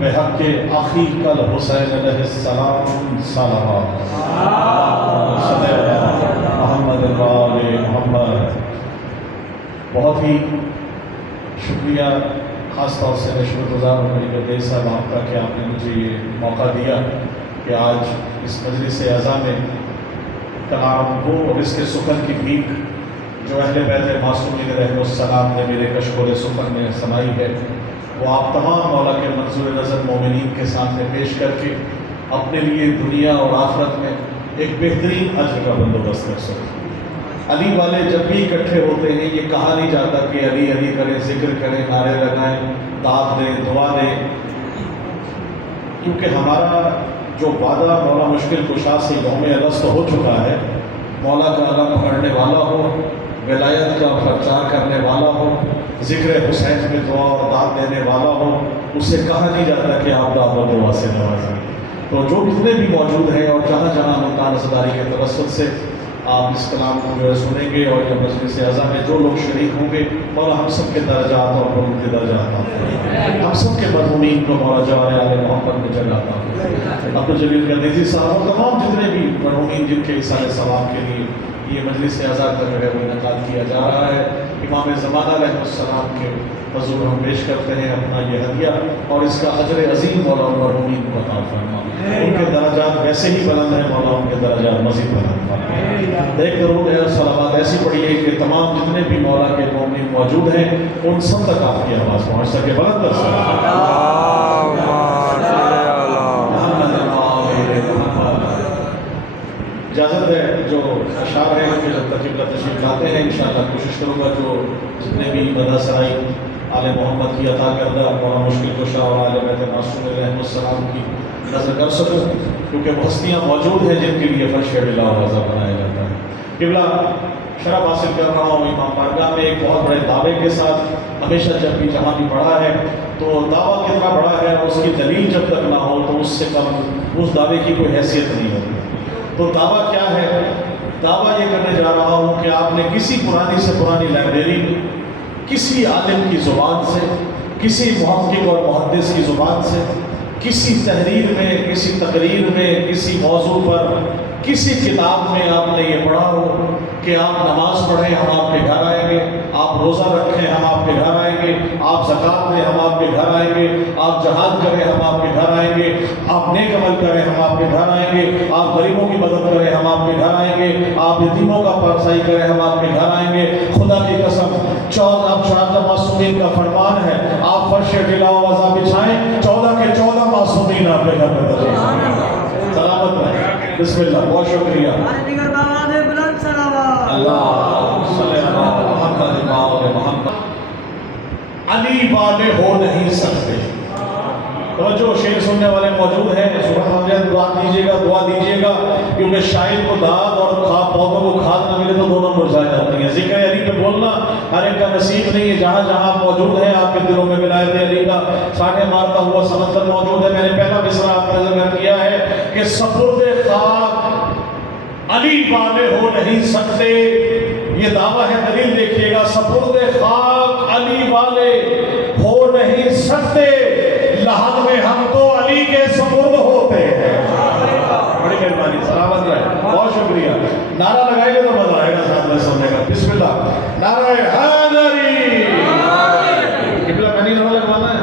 بحق اخیک الحسین علیہ السلام صلوات محمد وآل محمد۔ بہت ہی شکریہ، خاص طور سے میں شکر گزار ہوں میری گردیش صاحب آپ کا کہ آپ نے مجھے یہ موقع دیا کہ آج اس مجلس اعزا میں کلام ہو اور اس کے سخن کی بھیک جو اہل بیت معصومین علیہ السلام نے میرے کشکول سخن میں سمائی ہے وہ آپ تمام مولا کے منظور نظر مومنین کے سامنے پیش کر کے اپنے لیے دنیا اور آخرت میں ایک بہترین اجر کا بندوبست کر سکیں۔ علی والے جب بھی اکٹھے ہوتے ہیں یہ کہا نہیں جاتا کہ علی علی کریں، ذکر کریں، نعرے لگائیں، دعوت دیں، دعا دیں، کیونکہ ہمارا جو وعدہ مولا مشکل کشا سے یوم الست ہو چکا ہے، مولا کا علم پکڑنے والا ہو، ولایت کا پرچار کرنے والا ہو، ذکر حسین میں دعا اور داد دینے والا ہو، اس سے کہا نہیں جاتا کہ آپ دعوت و دعا سے نوازیں۔ تو جو جتنے بھی موجود ہیں اور جہاں جہاں ملتان رضاداری کے توسط سے آپ اس کلام کو جو ہے سنیں گے اور جب مجلس اعزا میں جو لوگ شریک ہوں گے، مولا ہم سب کے درجات اور بلند کے درجات عطا، ہم سب کے مرحومین کو مولا جوار آل محمد میں جگہ عطا، عبد الجلیل گندیزی صاحب اور تمام جتنے بھی مرحومین جن کے ایصال ثواب کے لیے یہ مجلس اعزا کا جو ہے وہ انعقاد کیا جا رہا ہے، امام زمانہ علیہ السلام کے حضور ہم پیش کرتے ہیں اپنا یہ ہدیہ اور اس کا اجر عظیم مولا مرحومین کو عطا فرما، ان کے درجات ویسے ہی بلند ہیں، مولا ان کے درجات مزید بلند فرما۔ ایک درود ہے اور صلوات ایسی پڑھیے کہ تمام جتنے بھی مولا کے مومن موجود ہیں ان سب تک آپ کی آواز پہنچ سکے، بلند کر سکے۔ اجازت ہے جو اشعار ہیں کہ جب تک قبلہ تشریف لاتے ہیں انشاءاللہ کوشش کروں گا جو جتنے بھی مدح سرائی آل محمد کی عطا کردہ مولا مشکل کشا اور آل بیت معصومین علیہ السلام کی نظر کر سکوں، کیونکہ ہستیاں موجود ہیں جن کے لیے فرش بلا وضع بنایا جاتا ہے۔ قبلہ شرف حاصل کر رہا ہوں امام بارگاہ میں ایک بہت بڑے دعوے کے ساتھ، ہمیشہ جب بھی جہاں بھی پڑھا ہے تو دعویٰ کتنا بڑا ہے اور اس کی دلیل جب تک نہ ہو تو اس سے کم اس دعوے کی کوئی حیثیت نہیں ہوتی۔ تو دعویٰ کیا ہے؟ دعویٰ یہ کرنے جا رہا ہوں کہ آپ نے کسی پرانی سے پرانی لائبریری، کسی عالم کی زبان سے، کسی محقق اور محدث کی زبان سے، کسی تحریر میں، کسی تقریر میں، کسی موضوع پر، کسی کتاب میں آپ نے یہ پڑھا ہو کہ آپ نماز پڑھیں ہم آپ کے گھر آئیں گے، آپ روزہ رکھیں ہم آپ کے گھر آئیں گے، آپ زکوٰۃ دیں ہم آپ کے گھر آئیں گے، آپ جہاد کریں ہم آپ کے گھر آئیں گے، آپ نیک عمل کریں ہم آپ کے گھر آئیں گے، آپ غریبوں کی مدد کریں ہم آپ کے گھر آئیں گے، آپ یتیموں کا پرسائی کریں ہم آپ کے گھر آئیں گے۔ خدا کی قسم 14 معصومین کا فرمان ہے، آپ فرش ڈلا و وضع بچھائیں، 14 کے 14 معصومین آپ کے گھر میں تشریف لائیں۔ سلامت رہیں۔ بسم اللہ، بہت شکریہ۔ اللہ صلی اللہ محمد وآل محمد۔ علی والے ہو نہیں سکتے۔ توجہ، شعر سننے والے موجود ہیں، دعا دیجیے گا، دعا دیجیے گا، کیونکہ شاعر کو داد اور پودوں کو کھاد نہ ملے تو دونوں مرجھا جاتی ہیں۔ ذکر علی پہ بولنا ہر ایک کا نصیب نہیں ہے، جہاں جہاں موجود ہیں آپ کے دلوں میں ولایت علی کا سانے مارتا ہوا سمندر موجود ہے۔ میں نے پہلا مصرع آپ کا ذکر کیا ہے کہ سپرد خاک علی والے ہو نہیں سکتے، یہ دعویٰ ہے، دلیل دیکھیے گا، سپرد خاک علی والے ہو نہیں سکتے، لحد میں ہم تو علی کے سپرد ہوتے ہیں۔ بڑی مہربانی، سلامت رہے، بہت شکریہ۔ نعرہ لگائیں گے تو مزہ آئے گا ساتھ میں سننے کا۔ بسم اللہ، نعرہ حیدری۔ قبلہ میں نہیں لگوانا ہے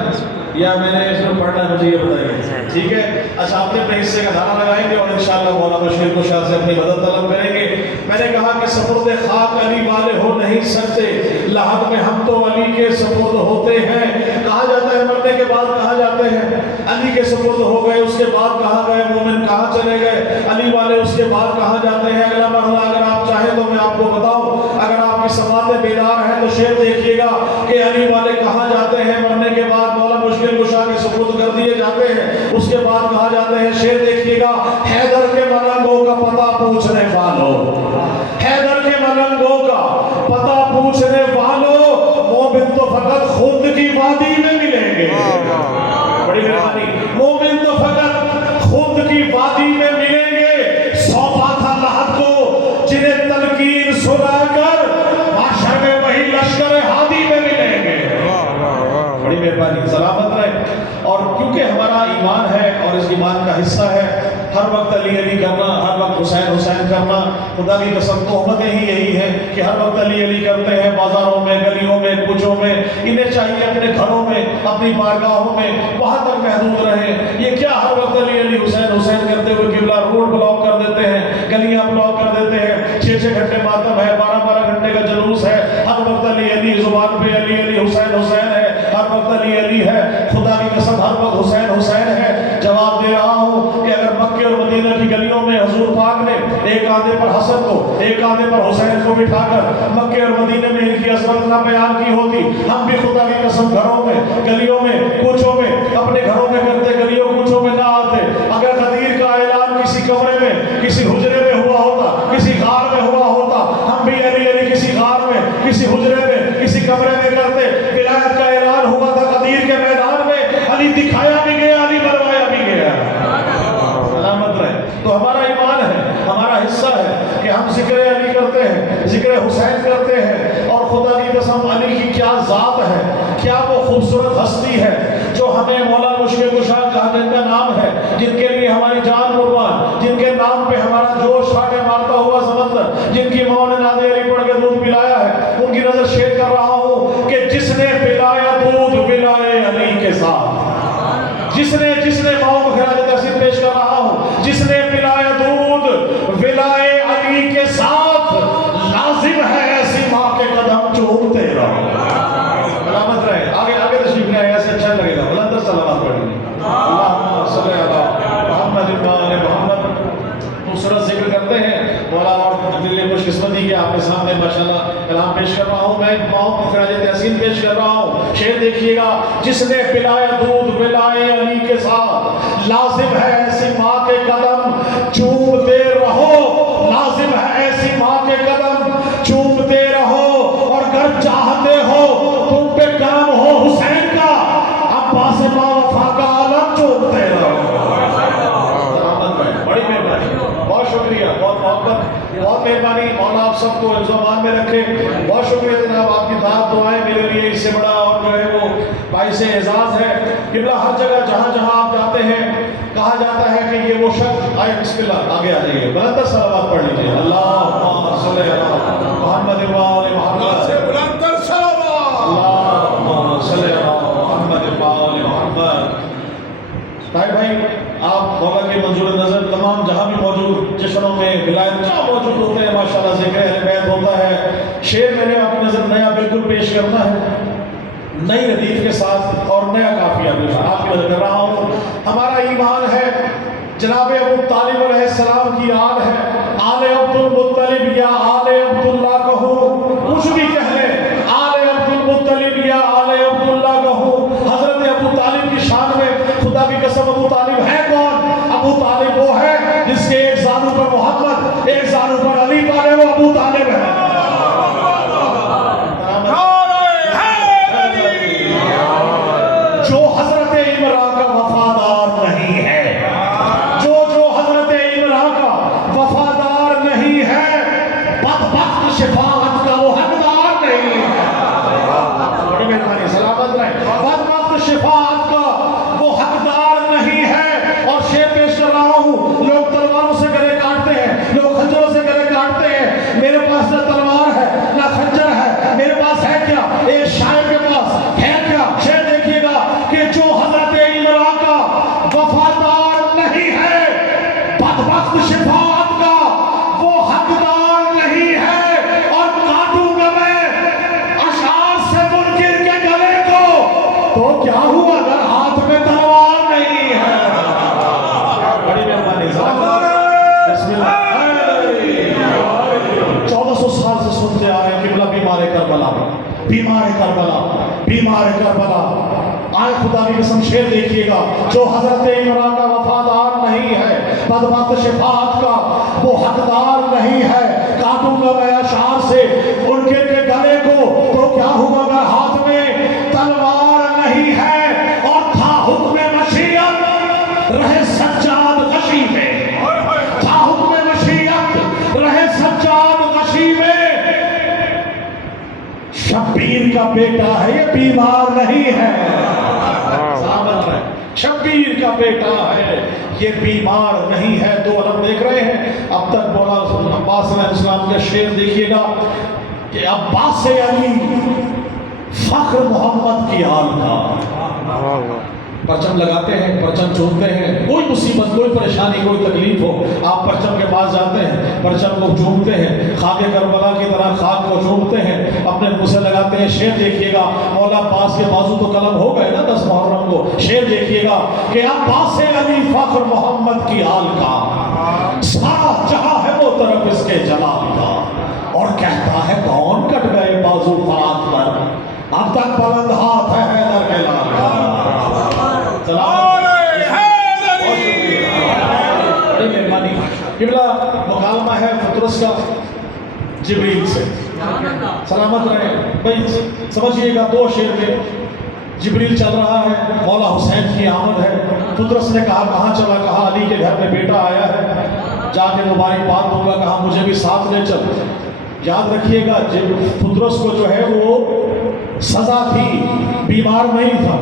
یا میں نے اس میں پڑھنا ہے، مجھے یہ بتائیے، ٹھیک ہے؟ اچھا، آپ نے اپنے حصے کا نعرہ لگائیں گے اور انشاءاللہ مولا مشکل کشا سے اپنی مدد طلب کریں گے۔ میں نے کہا کہ سپرد خاک علی والے ہو نہیں سکتے، لحد میں ہم تو علی کے سپرد ہوتے ہیں۔ کہا جاتا ہے مرنے کے بعد کہا جاتے ہیں علی کے سپرد ہو گئے، اس کے بعد کہاں گئے مومن، کہاں چلے گئے علی والے، اس کے بعد کہاں جاتے ہیں اگلا مرحلہ اگر آپ چاہیں تو میں آپ کو بتاؤں، اگر آپ کی سماعتیں بیدار ہیں تو شعر دیکھیے گا کہ علی والے کہاں جاتے ہیں، مرنے کے بعد مولا مشکل کشا کے سپرد کر دیے جاتے ہیں، اس کے بعد کہا جاتے ہیں، شعر دیکھیے گا، حیدر کے ملنگوں کا پتہ پوچھنے والوں، حیدر کے ملنگوں کا پتہ پوچھنے والوں، مومن تو فقط خود کی وادی میں ملیں گے۔ بڑی مہربانی، مومن تو فقط خود کی وادی میں ملیں گے۔ سونپا تھا لحد کو جنہیں تلقین سنا کر، محشر میں وہی لشکر ہادی میں ملیں گے۔ بڑی مہربانی، سلامت رہے۔ اور کیونکہ یہ ہمارا ایمان ہے اور اس ایمان کا حصہ ہے ہر وقت علی علی کرنا، ہر وقت حسین حسین کرنا۔ خدا کی قسم تہمتیں ہی یہی ہیں کہ ہر وقت علی علی کرتے ہیں، بازاروں میں، گلیوں میں، کوچوں میں۔ انہیں چاہیے اپنے گھروں میں، اپنی بارگاہوں میں وہاں تک محدود رہیں۔ یہ کیا ہر وقت علی علی حسین حسین کرتے ہوئے قبلہ روڈ بلاک کر دیتے ہیں، گلیاں بلاک کر دیتے ہیں، 6 گھنٹے ماتم ہے، 12 گھنٹے کا جلوس ہے، ہر وقت علی علی، زبان پہ علی علی، حسین حسین ہے، ہر وقت علی علی ہے۔ خدا کی قسم ہر وقت حسین حسین ہے۔ جواب دے رہا ہوں کہ اگر مکے اور مدینہ کی گلیوں میں حضور پاک نے ایک کاندھے پر حسن کو، ایک کاندھے پر حسین کو بٹھا کر مکے اور مدینے میں ان کی عظمت نہ بیان کی ہوتی، ہم بھی خدا کی قسم گھروں میں، گلیوں میں، کوچوں میں، اپنے گھروں میں کرتے، گلیوں کوچوں میں نہ آتے۔ اگر غدیر کا اعلان کسی کمرے میں، کسی حجرے میں ہوا ہوتا، کسی غار میں ہوا ہوتا، ہم بھی علی علی کسی غار میں، کسی حجرے میں، کسی کمرے میں کرتے۔ ولایت کا اعلان ہوا تھا غدیر کے میدان میں، علی دکھایا بھی گیا، علی مروایا بھی گیا۔ سلامت رہے۔ تو ہمارا ایمان ہے، ہمارا حصہ ہے کہ ہم ذکر علی کرتے ہیں، ذکر حسین کرتے ہیں۔ اور خدا کی قسم علی کی کیا ذات ہے، کیا وہ خوبصورت ہستی ہے جو ہمیں مولا مشکل کشا کہا، جن کا نام ہے، جن کے لیے ہماری جان قربان، جن کے نام پہ ہمارا جوش چھاٹے مارتا ہوا سمندر، جن کی ماں نے نادے علی پڑھ کے دودھ پلایا ہے، ان کی نظر شیئر کر رہا ہوں کہ جس نے پلایا دودھ پلائے علی کے ساتھ، جس نے ماں کو خراج تحسین پیش کر رہا ہوں، جس نے پلایا دودھ ولائے علی کے ساتھ، لازم ہے ایسی ماں کے قدم چومتے رہو۔ سلامت رہے۔ آگے تشریف لے آئے، ایسے اچھا لگے گا، بلند سلامات پڑھیں گے۔ اللہم صلی علی محمد وعلی محمد۔ دوسرا ذکر کرتے ہیں مولانا، اور دل خوش قسمتی کہ آپ کے سامنے ماشاءاللہ کلام پیش کر رہا ہوں، میں ماں کو خراج تحسین پیش کر رہا ہوں۔ شعر دیکھیے گا، جس نے پلایا دودھ پلائے علی کے ساتھ، لازم ہے ایسی ماں کے قدم چومتے رہو، لازم ہے ایسی ماں کے قدم چومتے رہو۔ اور گر چاہتے ہو تم پہ کرم ہو حسین کا، عباس با وفا کا عالم چومتے رہو۔ بڑی مہربانی، بہت شکریہ، بہت محبت، بہت مہربانی۔ مولا آپ سب کو زبان میں رکھے۔ بہت شکریہ جناب، آپ کی دعا دعائیں میرے لیے اس سے بڑا اور جو ہے وہ باعث اعزاز ہے۔ قبلہ ہر جگہ جہاں جہاں آپ جاتے ہیں کہا جاتا ہے کہ یہ وہ شخص، آئے بسم اللہ، آگے آ جائیے، بلند صلوات پڑھ لیجیے۔ اللہم صلی علی محمد وعلی محمد، اللہم صلی علی محمد وعلی محمد۔ طاہر بھائی، آپ مولا کے منظور نظر تمام جہاں بھی موجود جشنوں میں ولایت جہاں موجود ہوتے ہیں ماشاءاللہ ذکر اہل بیت ہوتا ہے۔ شعر میں نے آپ کی نظر نیا بالکل پیش کرنا ہے، نئی ردیف کے ساتھ اور نیا قافیہ بھی آپ کی نظر کر رہا ہوں۔ ہمارا ایمان ہے جناب ابو طالب علیہ السلام کی آل ہے، آل عبد المطلب یا آل عبداللہ کہو، کچھ بھی کہہ لیں، آل عبد المطلب یا آل عبداللہ کہو۔ حضرت ابو طالب کی شان میں خدا کی قسم، ابو طالب ہے کون؟ ابو طالب وہ ہے جس کے ایک زانو پر محمد، ایک زانو پر علی پالے، وہ ابو طالب ہے۔ جو حضرت عمران کا وفادار نہیں ہے، جو حضرت عمران کا وفادار نہیں ہے، بدبخت شفاعت کا وہ حقدار نہیں ہے۔ بڑی مہربانی، سلامت رہے۔ بدبخت شفاعت کا وہ حقدار نہیں ہے۔ اور شعر پیش کر رہا ہوں، لوگ تلواروں سے گلے کاٹتے ہیں، لوگ خنجروں سے گلے کاٹتے ہیں، میرے پاس نہ تلوار ہے نہ خنجر ہے، میرے پاس ہے کیا؟ ایک شاعر کے پاس ہے کیا؟ شعر دیکھیے گا کہ جو حضرت عمران کا وفادار نہیں ہے، بدبخت شفاعت کا وہ حقدار نہیں ہے۔ اور کاٹوں گا میں اشعار سے منکر کے گلے کو، تو کیا ہوا اگر ہاتھ میں تلوار نہیں ہے؟ بڑی مہربانی، بسم اللہ۔ 1400 سال سے سنتے آ رہے ہیں قبلہ بیمار کربلا، بیمار کربلا، بیمار کربلا۔ آئے خدا کی قسم شعر دیکھیے گا، جو حضرت عمران کا وفادار نہیں ہے، بدبخت شفاعت کا وہ حقدار نہیں ہے۔ کاٹوں گا میں اشعار سے ان کے گلے کو، تو کیا ہوا اگر ہاتھ میں تلوار نہیں ہے؟ اور تھا حکم مشیت رہے سجاد غشی میں، تھا حکم مشیت رہے سجاد غشی میں، شبیر کا بیٹا ہے یہ بیمار نہیں ہے۔ شبیر کا بیٹا ہے، یہ بیمار نہیں ہے۔ دو علم دیکھ رہے ہیں اب تک۔ مولا عباس علیہ السلام کا شعر دیکھیے گا کہ عباس علی فخر محمد کی حال کا، پرچم لگاتے ہیں، پرچم چومتے ہیں، کوئی مصیبت، کوئی پریشانی، کوئی تکلیف ہو، آپ پرچم کے پاس جاتے ہیں، پرچم کو چومتے ہیں، خاک کربلا کی طرح خاک کو چومتے ہیں، اپنے منہ سے لگاتے ہیں۔ شعر دیکھیے گا، مولا عباس کے بازو تو قلم ہو گئے نا 10 محرم کو۔ شعر دیکھیے گا کہ عباس علی فخر محمد کی حال کا، سارا جہاں ہے وہ طرف اس کے جلال کا، اور کہتا ہے کون کٹ گئے بازو فرات پر، اب تک بلند ہاتھ ہے حیدر کے لال کا۔ قبلہ مکالمہ ہے فطرس کا جبریل سے، سلامت رہے بھائی۔ سمجھئے گا 2 شعر میں جبریل چل رہا ہے، مولا حسین کی آمد ہے۔ فطرس نے کہا کہاں چلا؟ کہا علی کے گھر میں بیٹا آیا ہے، جا کے مبارکباد دوں گا۔ کہا مجھے بھی ساتھ لے چل۔ یاد رکھیے گا فطرس کو جو ہے وہ سزا تھی، بیمار نہیں تھا،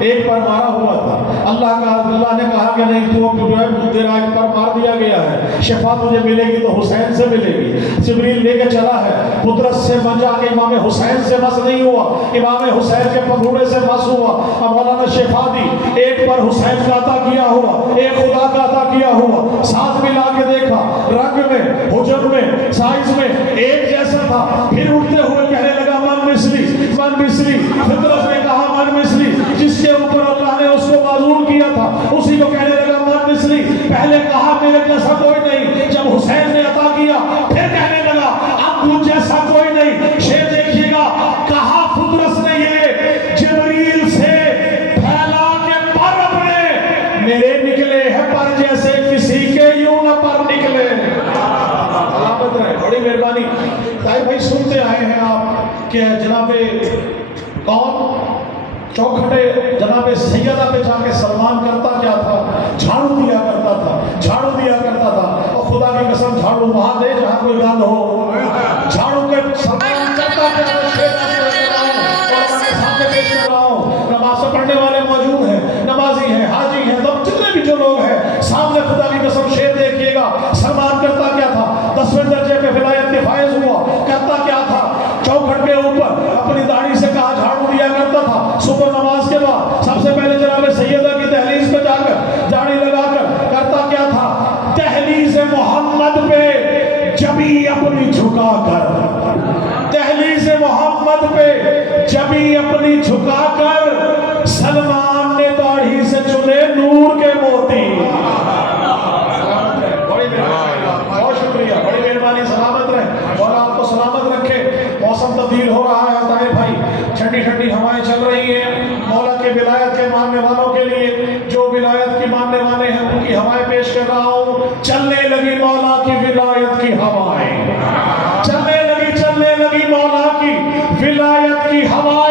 ایک پر مارا ہوا تھا۔ اللہ نے کہا کہ نہیں، تو جو ہے تیرا ایک پر مار دیا گیا ہے، شفا تجھے ملے گی تو حسین سے ملے گی۔ جبریل لے کے چلا ہے، فطرس سے بچا کے امام حسین سے مس نہیں ہوا، امام حسین کے پگھوڑے سے مس ہوا۔ اب مولا نے شفا دی، ایک پر حسین کا عطا کیا ہوا، ایک خدا کا عطا کیا ہوا۔ ساتھ ملا کے دیکھا، رنگ میں، حجم میں، سائز میں ایک جیسا تھا۔ پھر اٹھتے ہوئے کہنے لگا من مصری، من مصری۔ فطرس نے کہا من مصری، جس کے اوپر اللہ نے اس کو معزول کیا تھا اسی کو کہنے لگا من مصری۔ پہلے کہا میرے جیسا کوئی نہیں، جب حسین نے عطا کیا پھر کہنے لگا اب مجھ جیسا کوئی نہیں۔ شعر دیکھیے گا، کہا فطرس نے یہ جبریل سے پھیلا کے پر اپنے، میرے نکلے ہیں پر جیسے کسی کے یوں نہ پر نکلے۔ سلامت رہے، بڑی مہربانی۔ بھائی سنتے آئے ہیں آپ کہ جناب کون چوکھٹے جناب سیدہ پہ جا کے سلمان کرتا کیا تھا؟ جھاڑو دیا کرتا تھا، جھاڑو دیا کرتا تھا۔ اور خدا کی قسم جھاڑو وہاں دے جہاں کوئی گند ہو، جھاڑو کے سلمان کرتا کیا تھا؟ نماز پڑھنے والے موجود ہیں، نمازی ہیں، حاجی ہیں، جتنے بھی جو لوگ ہیں سامنے، خدا کی قسم شعر دیکھیے گا، سلمان کرتا کیا تھا؟ 10ویں درجے پہ ولایت کے فائز ہوا، کرتا کیا تھا؟ چوکھٹ کے اوپر اپنی داڑھی سے کہا جھاڑو دیا کرتا تھا۔ صبح نماز کے بعد سب سے پہلے جناب سیدہ کی دہلیز پہ جا کر داڑھی لگا کر کرتا کیا تھا؟ دہلیز محمد پہ جبی اپنی جھکا کر، دہلیز محمد پہ جبی اپنی جھکا کر، سلمان نے داڑھی سے چنے نور کے موتی۔ بہت شکریہ، بڑی مہربانی، سلامت رہے، مولا آپ کو سلامت رکھے۔ موسم تبدیل ہو رہا ہے طاہر بھائی، ٹھنڈی ٹھنڈی ہوائیں چل رہی ہیں۔ مولا کے ولایت کے ماننے والوں کے لیے، جو ولایت کی ماننے والے ہیں ان کی ہوائیں پیش کر رہا ہوں۔ چلنے لگی مولا کی ولایت کی ہوائیں، چلنے لگی مولا کی ولایت کی ہوائیں۔